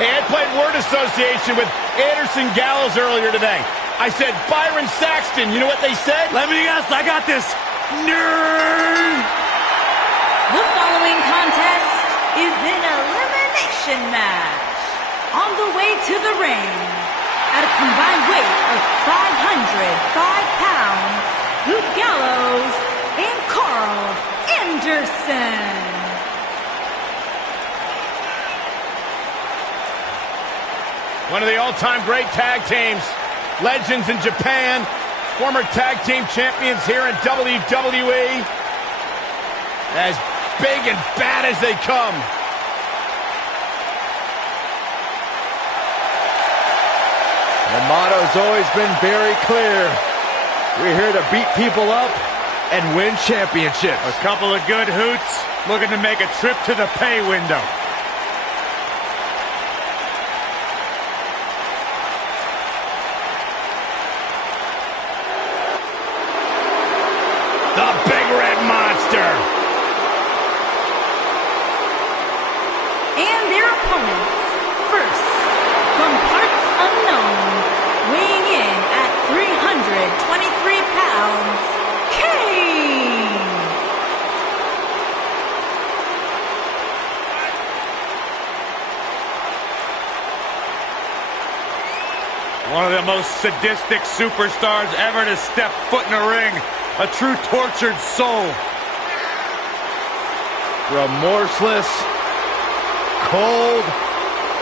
Hey, I played word association with Anderson Gallows earlier today. I said, Byron Saxton. You know what they said? Let me guess, I got this. Nerd! The following contest is an elimination match. On the way to the ring, at a combined weight of 505 pounds, Luke Gallows and Carl Anderson. One of the all-time great tag teams. Legends in Japan. Former tag team champions here in WWE. As big and bad as they come. The motto's always been very clear. We're here to beat people up and win championships. A couple of good hoots looking to make a trip to the pay window. The Big Red Monster. And their opponents. First, from parts unknown, weighing in at 323 pounds, Kane! One of the most sadistic superstars ever to step foot in a ring. A true tortured soul. Remorseless, cold,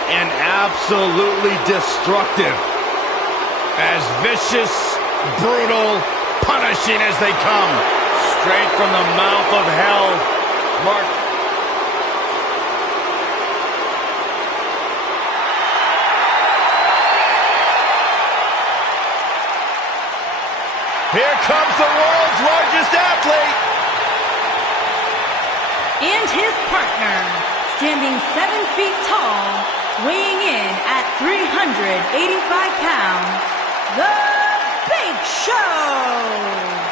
and absolutely destructive. As vicious, brutal, punishing as they come. Straight from the mouth of hell. Mark. Here comes the world's largest athlete. And his partner, standing 7 feet tall, weighing in at 385 pounds, The Big Show!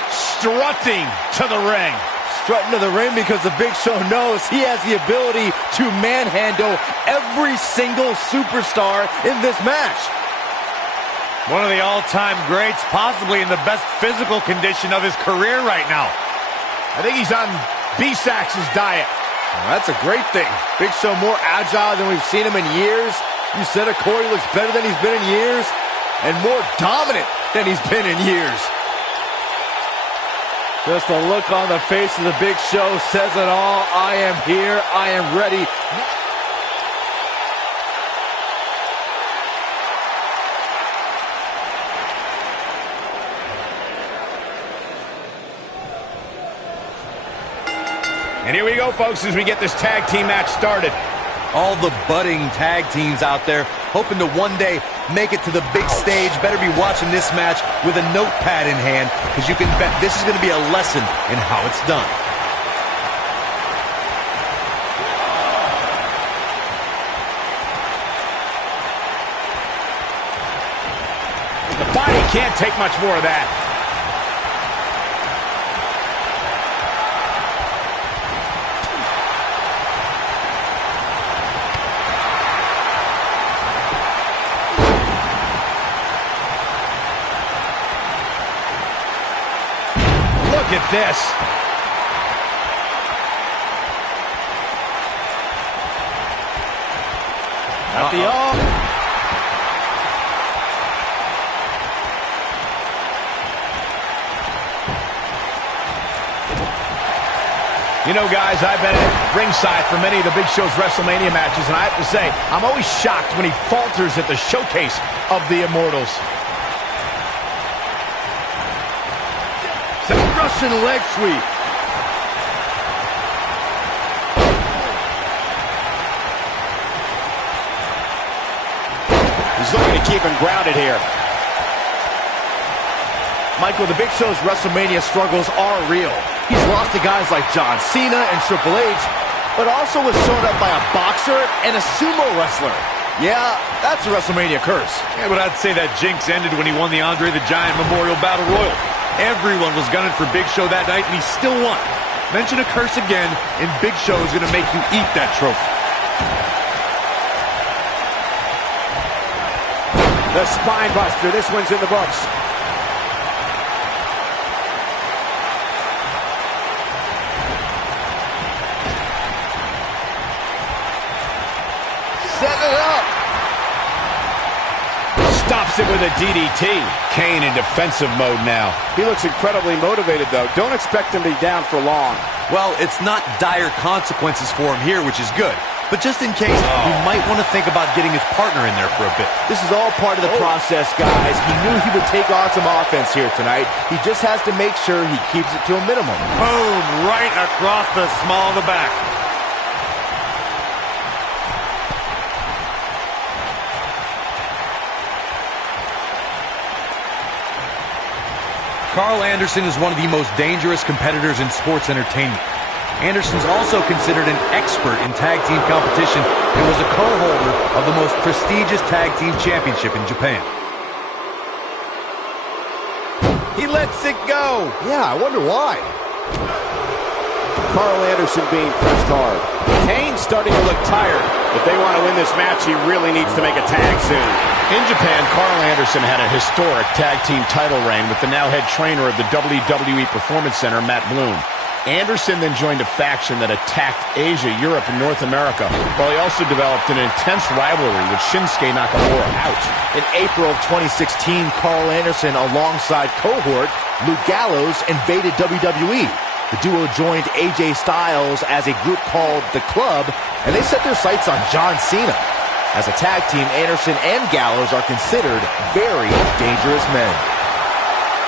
Strutting to the ring. Strutting to the ring because the Big Show knows he has the ability to manhandle every single superstar in this match. One of the all-time greats, possibly in the best physical condition of his career right now. I think he's on B-Sax's diet. Well, that's a great thing. Big Show more agile than we've seen him in years. You said it, Corey, looks better than he's been in years. And more dominant than he's been in years. Just the look on the face of the Big Show says it all. I am here. I am ready. And here we go, folks, as we get this tag team match started. All the budding tag teams out there hoping to one day make it to the big stage. Better be watching this match with a notepad in hand, because you can bet this is going to be a lesson in how it's done. The body can't take much more of that. Look at this. At the You know, guys, I've been at ringside for many of the Big Show's WrestleMania matches, and I have to say, I'm always shocked when he falters at the showcase of the Immortals. Russian leg sweep. He's looking to keep him grounded here. Michael, the Big Show's WrestleMania struggles are real. He's lost to guys like John Cena and Triple H, but also was shown up by a boxer and a sumo wrestler. Yeah, that's a WrestleMania curse. Yeah, but I'd say that jinx ended when he won the Andre the Giant Memorial Battle Royal. Everyone was gunning for Big Show that night, and he still won. Mention a curse again, and Big Show is going to make you eat that trophy. The spine buster. This one's in the books. Setting it up. Stops it with a DDT. Kane in defensive mode now. He looks incredibly motivated, though. Don't expect him to be down for long. Well, it's not dire consequences for him here, which is good. But just in case, he might want to think about getting his partner in there for a bit. This is all part of the process, guys. He knew he would take on some offense here tonight. He just has to make sure he keeps it to a minimum. Boom, right across the small of the back. Carl Anderson is one of the most dangerous competitors in sports entertainment. Anderson's also considered an expert in tag team competition and was a co-holder of the most prestigious tag team championship in Japan. He lets it go. Yeah, I wonder why. Carl Anderson being pressed hard. Kane's starting to look tired. If they want to win this match, he really needs to make a tag soon. In Japan, Carl Anderson had a historic tag team title reign with the now head trainer of the WWE Performance Center, Matt Bloom. Anderson then joined a faction that attacked Asia, Europe, and North America, while he also developed an intense rivalry with Shinsuke Nakamura. Ouch. In April of 2016, Carl Anderson, alongside cohort Luke Gallows, invaded WWE. The duo joined AJ Styles as a group called The Club, and they set their sights on John Cena. As a tag team, Anderson and Gallows are considered very dangerous men.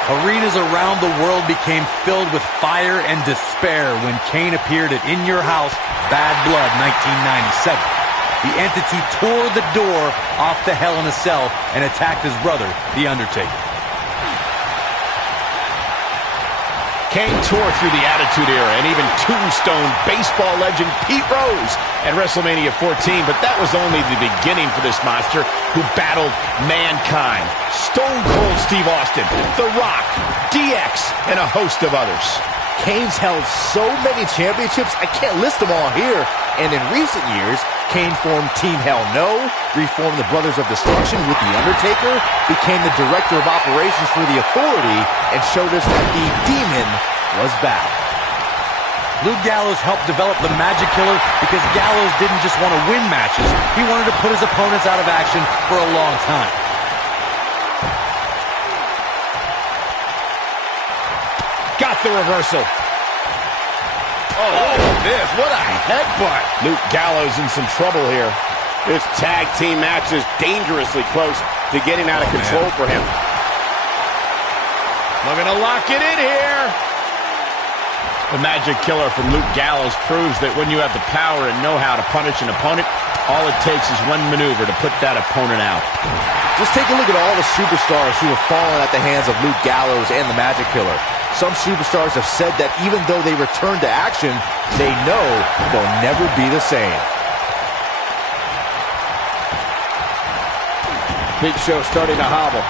Arenas around the world became filled with fire and despair when Kane appeared at In Your House, Bad Blood 1997. The entity tore the door off the Hell in a Cell and attacked his brother, The Undertaker. Kane tore through the Attitude Era and even tombstone baseball legend Pete Rose at WrestleMania 14, but that was only the beginning for this monster who battled Mankind, Stone Cold Steve Austin, The Rock, DX, and a host of others. Kane's held so many championships, I can't list them all here. And in recent years, Kane formed Team Hell No, reformed the Brothers of Destruction with The Undertaker, became the Director of Operations for The Authority, and showed us that the Demon was back. Luke Gallows helped develop the Magic Killer because Gallows didn't just want to win matches, he wanted to put his opponents out of action for a long time. Got the reversal. Oh, this, what a headbutt. Luke Gallows in some trouble here. This tag team match is dangerously close to getting out of control for him. Looking to lock it in here. The Magic Killer from Luke Gallows proves that when you have the power and know-how to punish an opponent, all it takes is one maneuver to put that opponent out. Just take a look at all the superstars who have fallen at the hands of Luke Gallows and the Magic Killer. Some superstars have said that even though they return to action, they know they'll never be the same. Big Show starting to hobble.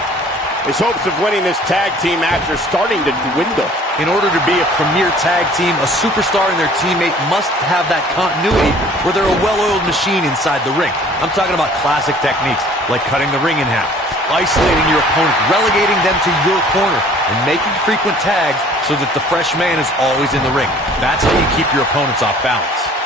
His hopes of winning this tag team match are starting to dwindle. In order to be a premier tag team, a superstar and their teammate must have that continuity where they're a well-oiled machine inside the ring. I'm talking about classic techniques like cutting the ring in half, isolating your opponent, relegating them to your corner, and making frequent tags so that the fresh man is always in the ring. That's how you keep your opponents off balance.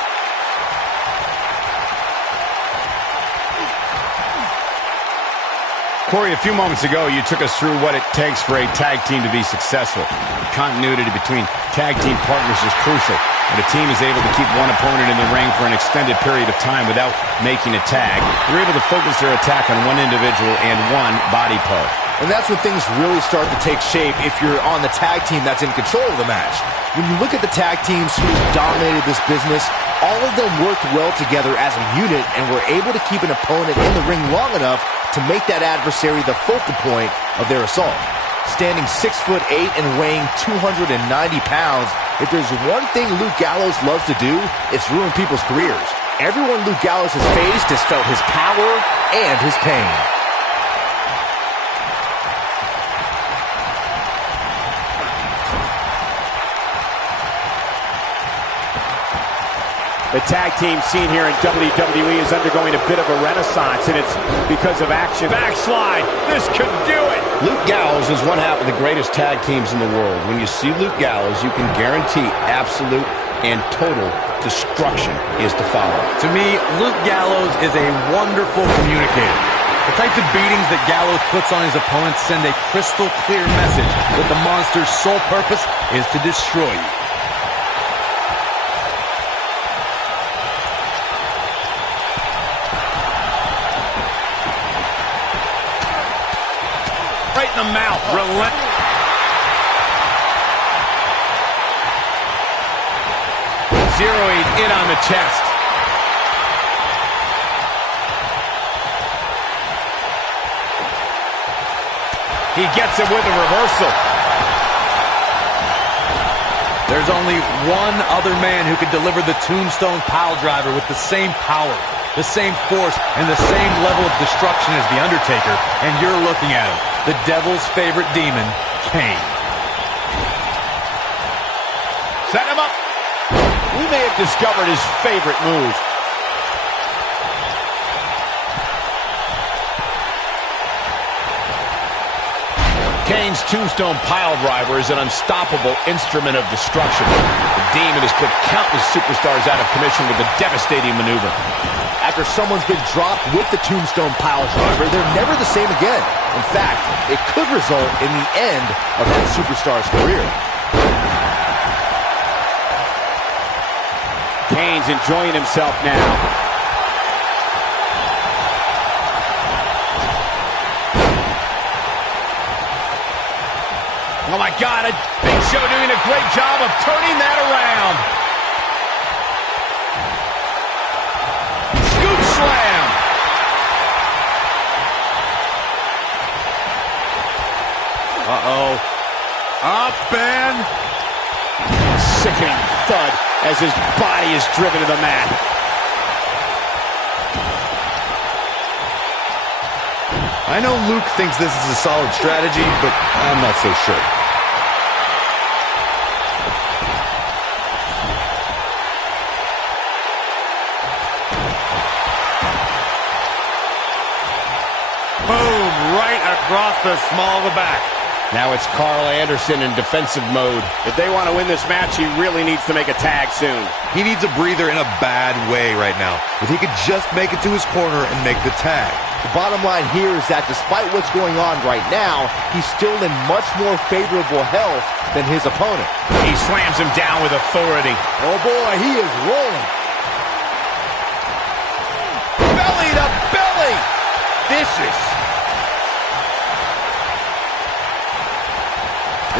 Corey, a few moments ago, you took us through what it takes for a tag team to be successful. The continuity between tag team partners is crucial. When a team is able to keep one opponent in the ring for an extended period of time without making a tag, they're able to focus their attack on one individual and one body part. And that's when things really start to take shape if you're on the tag team that's in control of the match. When you look at the tag teams who dominated this business, all of them worked well together as a unit and were able to keep an opponent in the ring long enough to make that adversary the focal point of their assault. Standing 6'8" and weighing 290 pounds, if there's one thing Luke Gallows loves to do, it's ruin people's careers. Everyone Luke Gallows has faced has felt his power and his pain. The tag team scene here in WWE is undergoing a bit of a renaissance, and it's because of action. Backslide. This could do it. Luke Gallows is one half of the greatest tag teams in the world. When you see Luke Gallows, you can guarantee absolute and total destruction is to follow. To me, Luke Gallows is a wonderful communicator. The types of beatings that Gallows puts on his opponents send a crystal clear message that the monster's sole purpose is to destroy you. Right in the mouth. Relent. Zeroing in on the chest. He gets it with a reversal. There's only one other man who can deliver the tombstone pile driver with the same power, the same force, and the same level of destruction as The Undertaker, and you're looking at him, the devil's favorite demon, Kane. Set him up. We may have discovered his favorite move. Kane's tombstone pile driver is an unstoppable instrument of destruction. The Demon has put countless superstars out of commission with a devastating maneuver. After someone's been dropped with the tombstone pile driver, they're never the same again. In fact, it could result in the end of that superstar's career. Kane's enjoying himself now. Oh my God, a Big Show doing a great job of turning that around. Scoop slam. Uh-oh. Up and sickening thud as his body is driven to the mat. I know Luke thinks this is a solid strategy, but I'm not so sure. Boom, right across the small of the back. Now it's Carl Anderson in defensive mode. If they want to win this match, he really needs to make a tag soon. He needs a breather in a bad way right now. If he could just make it to his corner and make the tag. The bottom line here is that despite what's going on right now, he's still in much more favorable health than his opponent. He slams him down with authority. Oh boy, he is rolling. Belly to belly. Vicious.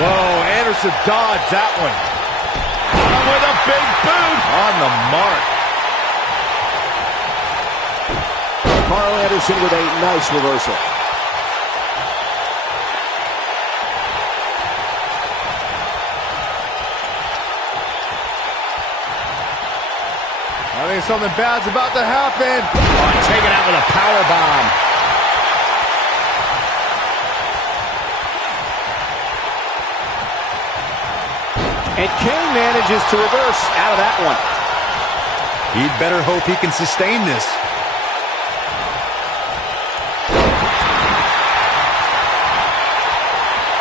Whoa, Anderson dodged that one. With a big boot. On the mark. Carl Anderson with a nice reversal. I think something bad's about to happen. Oh, taken out with a power bomb. And Kane manages to reverse out of that one. He'd better hope he can sustain this.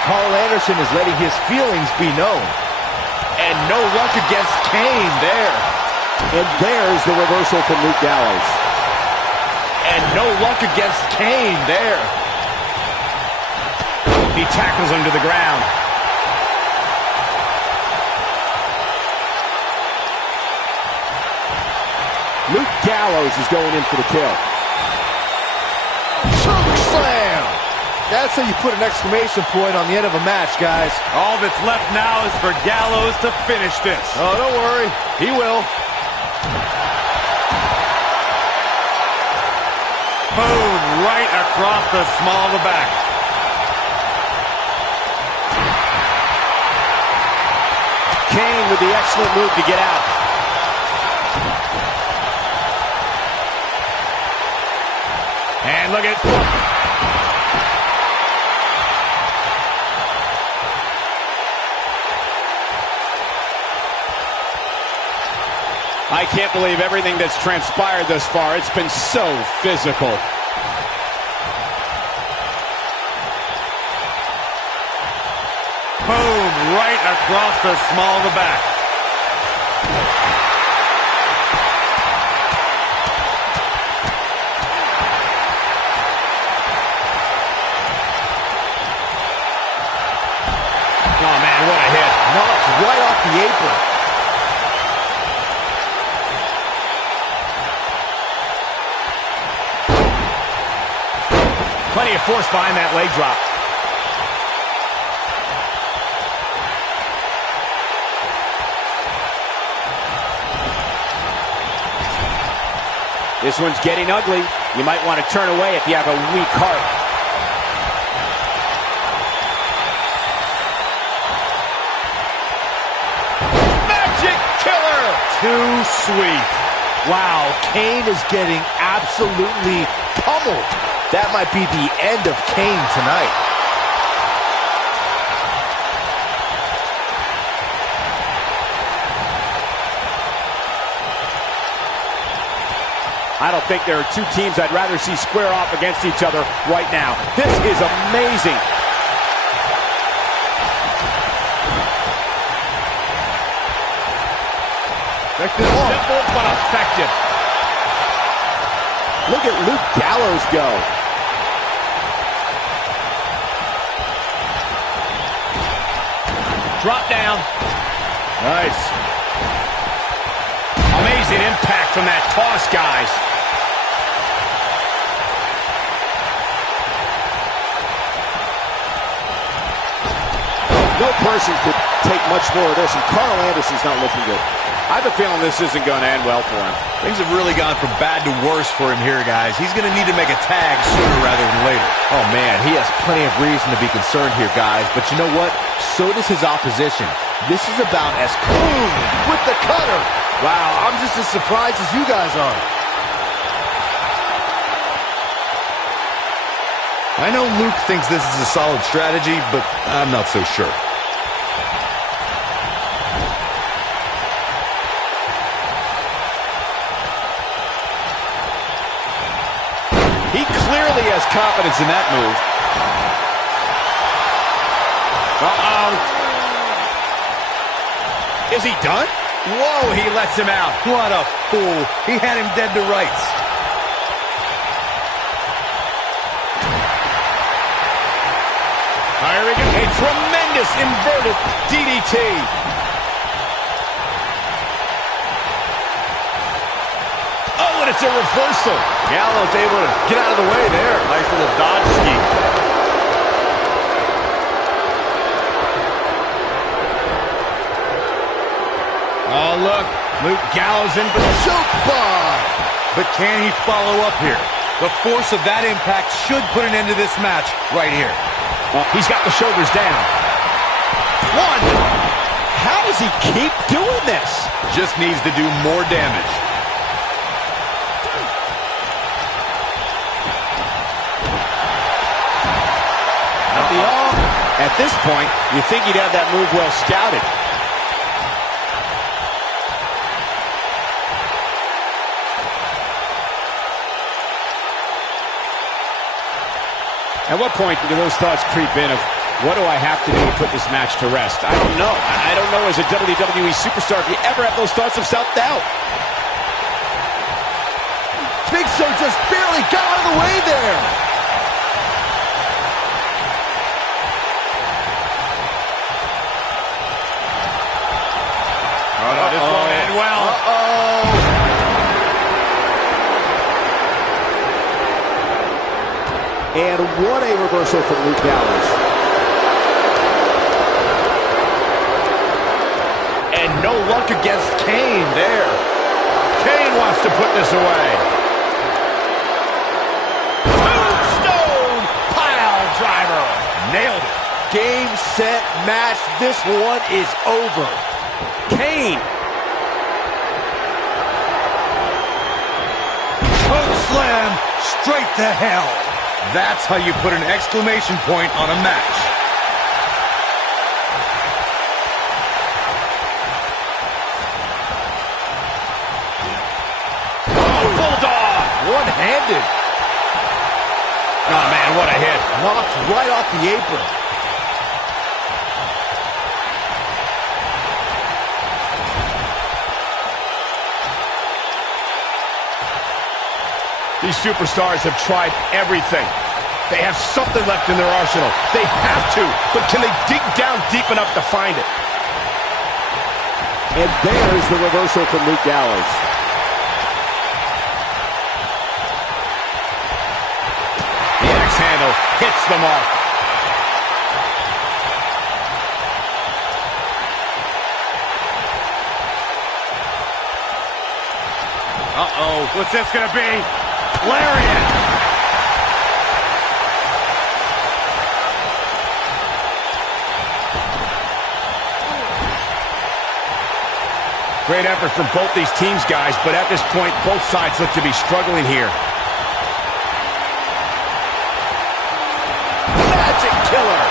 Carl Anderson is letting his feelings be known. And no luck against Kane there. And there's the reversal from Luke Gallows. And no luck against Kane there. He tackles him to the ground. Luke Gallows is going in for the kill. Choke slam! That's how you put an exclamation point on the end of a match, guys. All that's left now is for Gallows to finish this. Oh, don't worry. He will. Boom, right across the small of the back. Kane with the excellent move to get out. And look at it. I can't believe everything that's transpired thus far. It's been so physical. Boom, right across the small of the back. Oh, man, what a hit. Knocked right off the apron. Plenty of force behind that leg drop. This one's getting ugly. You might want to turn away if you have a weak heart. Magic killer! Too sweet. Wow, Kane is getting absolutely pummeled. That might be the end of Kane tonight. I don't think there are two teams I'd rather see square off against each other right now. This is amazing. Simple but effective. Look at Luke Gallows go. Drop down. Nice. Amazing impact from that toss, guys. No person could take much more of this, and Carl Anderson's not looking good. I have a feeling this isn't going to end well for him. Things have really gone from bad to worse for him here, guys. He's going to need to make a tag sooner rather than later. Oh, man, he has plenty of reason to be concerned here, guys. But you know what? So does his opposition. This is about as boom with the cutter. Wow, I'm just as surprised as you guys are. I know Luke thinks this is a solid strategy, but I'm not so sure. He clearly has confidence in that move. Uh-oh. Is he done? Whoa, he lets him out. What a fool. He had him dead to rights. Here we go. A tremendous inverted DDT. Oh, and it's a reversal. Gallows able to get out of the way there. Nice little dodge scheme. Oh, look. Luke Gallows in for the Choke bomb. But can he follow up here? The force of that impact should put an end to this match right here. He's got the shoulders down. One. How does he keep doing this? Just needs to do more damage. At this point, you think he'd have that move well scouted. At what point do those thoughts creep in of, what do I have to do to put this match to rest? I don't know. I don't know as a WWE superstar if you ever have those thoughts of self-doubt. Big Show just barely got out of the way there. Oh, no, this won't end well. And what a reversal from Luke Gallows. And no luck against Kane there. Kane wants to put this away. Tombstone pile driver. Nailed it. Game, set, match. This one is over. Kane. Choke slam straight to hell. That's how you put an exclamation point on a match. man, what a hit. Knocked right off the apron. These superstars have tried everything. They have something left in their arsenal. They have to, but can they dig down deep enough to find it? And there's the reversal from Luke Gallows. The axe handle hits the mark. Uh-oh, what's this gonna be? Lariat! Great effort from both these teams, guys, but at this point, both sides look to be struggling here. Magic killer.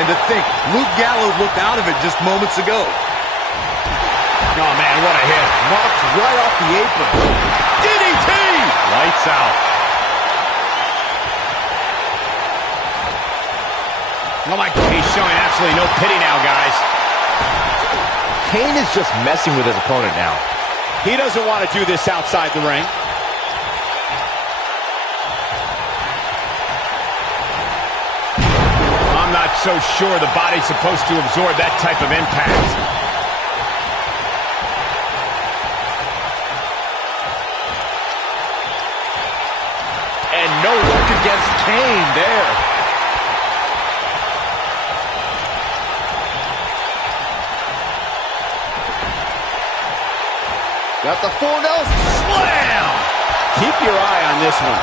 And to think, Luke Gallows looked out of it just moments ago. Oh, man, what a hit. Knocked right off the apron. DDT! Lights out. Oh, my God, he's showing absolutely no pity now, guys. Kane is just messing with his opponent now. He doesn't want to do this outside the ring. I'm not so sure the body's supposed to absorb that type of impact. And no look against Kane there. Got the full nose slam. Keep your eye on this one.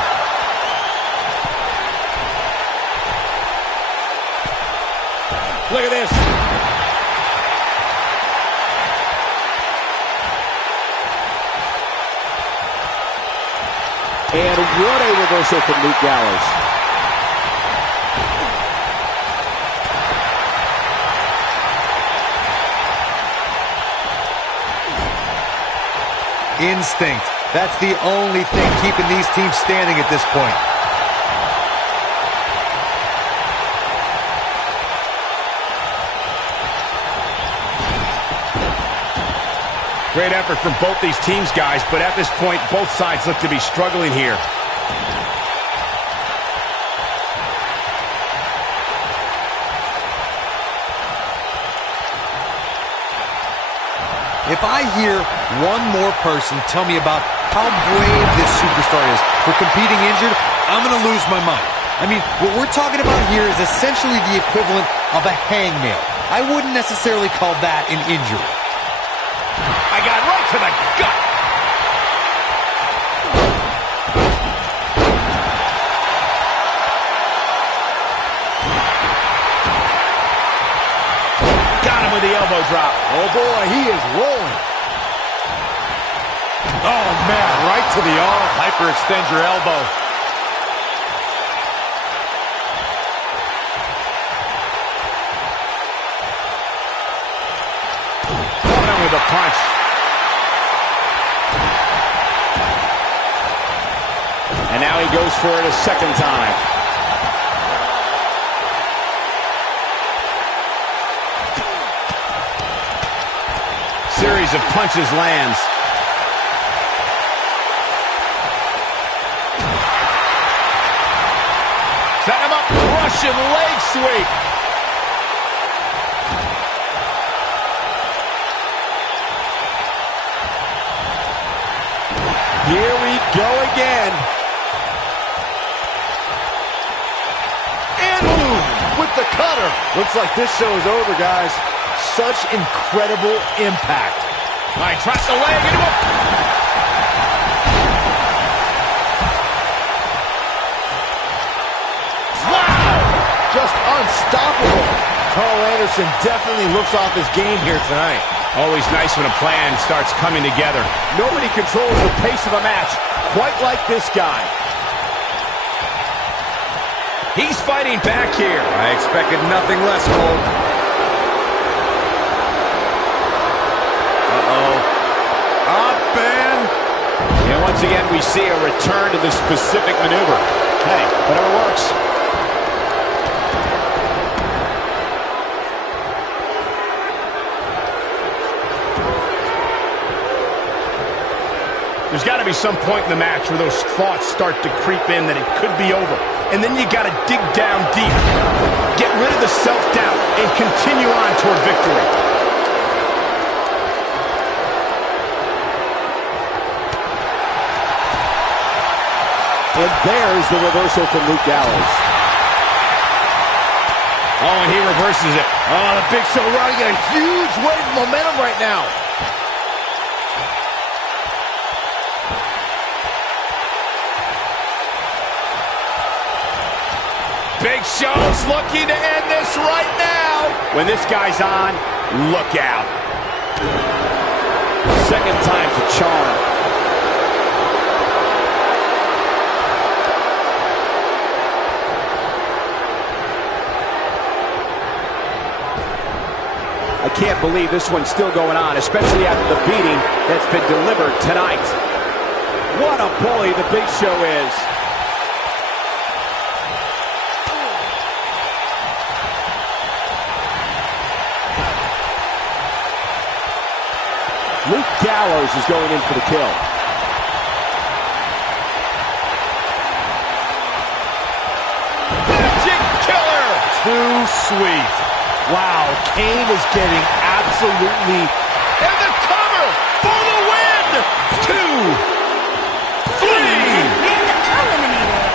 Look at this. And what a reversal from Luke Gallows. Instinct. That's the only thing keeping these teams standing at this point. Great effort from both these teams, guys, but at this point, both sides look to be struggling here. If I hear one more person tell me about how brave this superstar is for competing injured, I'm going to lose my mind. I mean, what we're talking about here is essentially the equivalent of a hangnail. I wouldn't necessarily call that an injury. I got right to the gut. Got him with the elbow drop. Oh boy, he is rolling. Oh man, right to the arm. Hyperextend your elbow. Caught him with a punch. And now he goes for it a second time. Series of punches lands. Set him up, Russian leg sweep. Here we go again. And boom, with the cutter. Looks like this show is over, guys. Such incredible impact. All right, trap the leg into him. Wow! Just unstoppable. Carl Anderson definitely looks off his game here tonight. Always nice when a plan starts coming together. Nobody controls the pace of a match quite like this guy. He's fighting back here. I expected nothing less, Cole. Up and once again we see a return to the specific maneuver. Hey, whatever works. There's got to be some point in the match where those thoughts start to creep in that it could be over. And then you got to dig down deep. Get rid of the self-doubt and continue on toward victory. And there's the reversal from Luke Gallows. Oh, and he reverses it. Oh, the Big Show riding a huge wave of momentum right now. Big Show's looking to end this right now. When this guy's on, look out. Second time's a charm. I can't believe this one's still going on, especially after the beating that's been delivered tonight. What a bully the Big Show is. Luke Gallows is going in for the kill. Magic killer! Too sweet. Wow, Kane is getting absolutely... And the cover for the win! 2, 3! Been eliminated.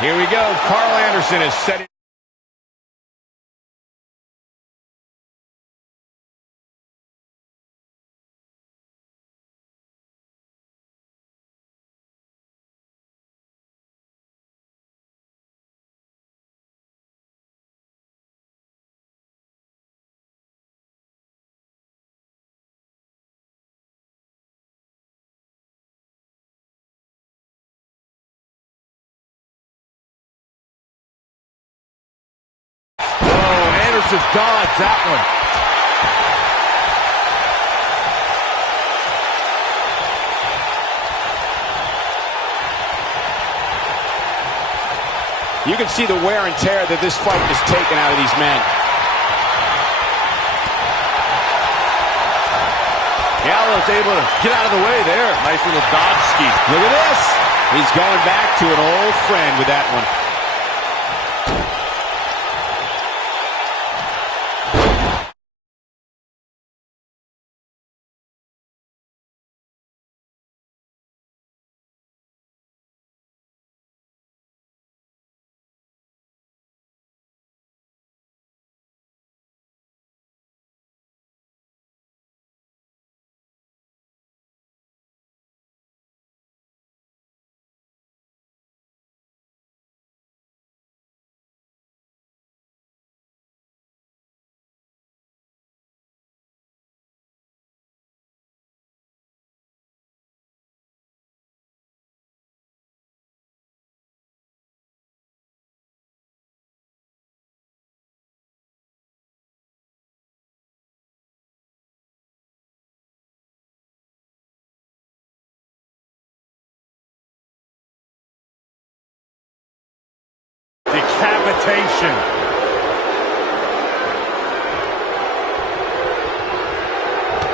Here we go. Carl Anderson is setting. Anderson dodged that one. You can see the wear and tear that this fight has taken out of these men. Gallows able to get out of the way there. Nice little dodge ski. Look at this. He's going back to an old friend with that one. Decapitation.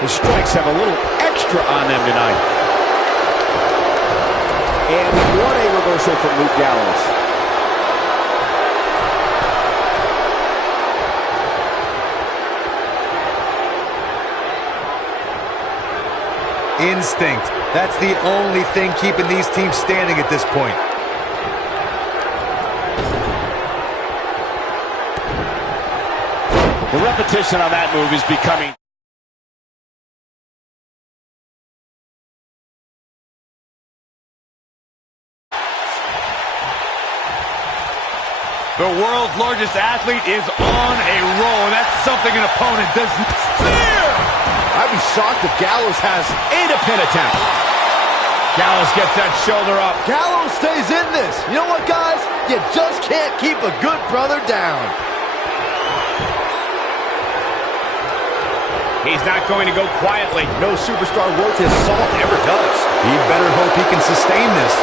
The strikes have a little extra on them tonight. And what a reversal from Luke Gallows. Instinct. That's the only thing keeping these teams standing at this point. The repetition on that move is becoming... The world's largest athlete is on a roll. That's something an opponent does not fear. I'd be shocked if Gallows has 8 pin attempt. Gallows gets that shoulder up. Gallows stays in this. You know what, guys? You just can't keep a good brother down. He's not going to go quietly. No superstar worth his salt ever does. He better hope he can sustain this.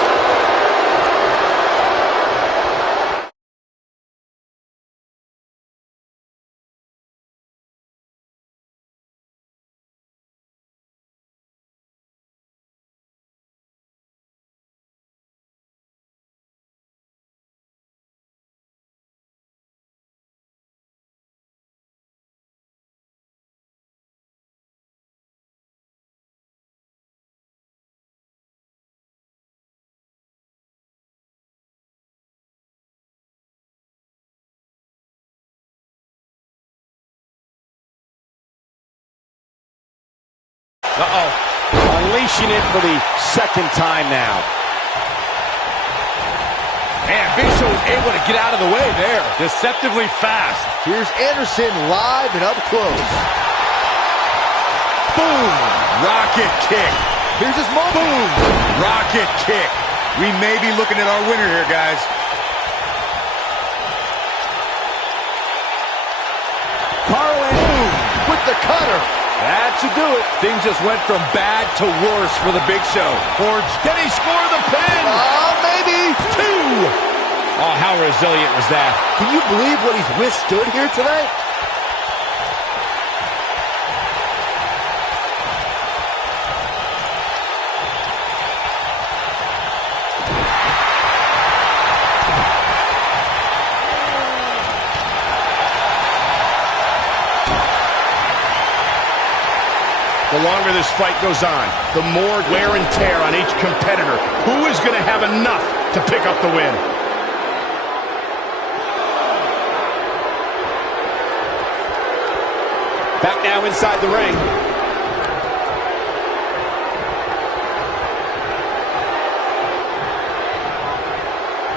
Uh-oh. Unleashing it for the second time now. And Big Show is able to get out of the way there. Deceptively fast. Here's Anderson live and up close. Boom! Rocket kick. Here's his moment. Boom! Rocket kick. We may be looking at our winner here, guys. Boom! With the cutter. That should do it. Things just went from bad to worse for the Big Show. Can he score the pin? Maybe. 2. Oh, how resilient was that? Can you believe what he's withstood here tonight? The longer this fight goes on, the more wear and tear on each competitor. Who is going to have enough to pick up the win? Back now inside the ring.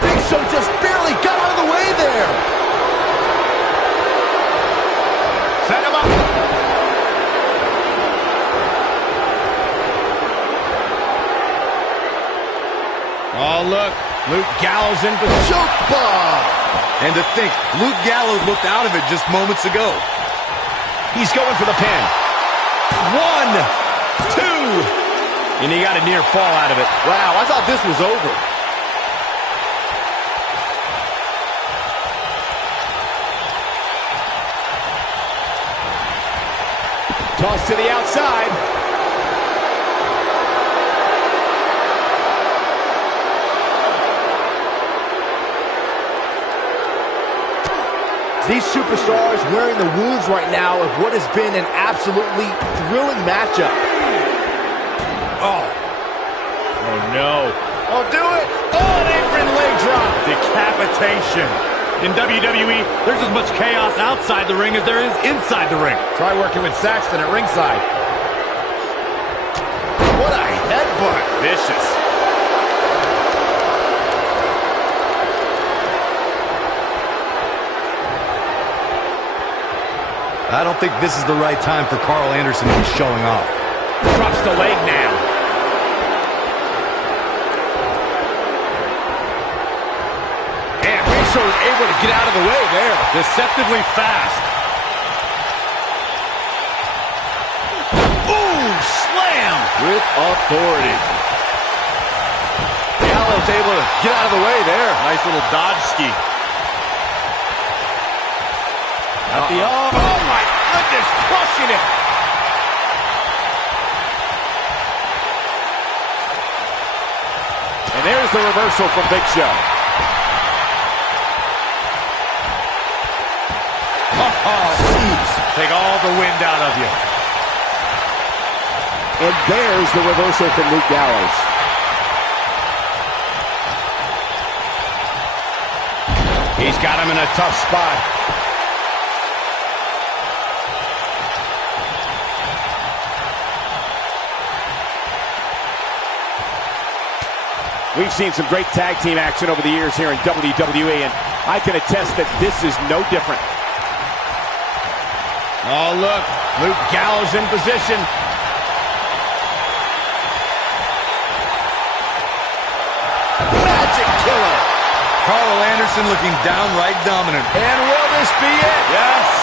Big Show just barely got out of the way there. Set him up. Oh, look. Luke Gallows into the Choke bomb. And to think, Luke Gallows looked out of it just moments ago. He's going for the pin. 1, 2. And he got a near fall out of it. Wow, I thought this was over. Toss to the outside. These superstars wearing the wounds right now of what has been an absolutely thrilling matchup. Oh. Oh, no. Oh, do it. Oh, an apron leg drop. Decapitation. In WWE, there's as much chaos outside the ring as there is inside the ring. Try working with Saxton at ringside. What a headbutt. Vicious. I don't think this is the right time for Carl Anderson to be showing off. Drops the leg now. And Big Show is able to get out of the way there. Deceptively fast. Ooh, slam! With authority. Gallows able to get out of the way there. Nice little dodge ski. Oh, my goodness, crushing it. And there's the reversal from Big Show. Take all the wind out of you. And there's the reversal from Luke Gallows. He's got him in a tough spot. We've seen some great tag team action over the years here in WWE, and I can attest that this is no different. Oh, look. Luke Gallows in position. Magic killer. Carl Anderson looking downright dominant. And will this be it? Yes.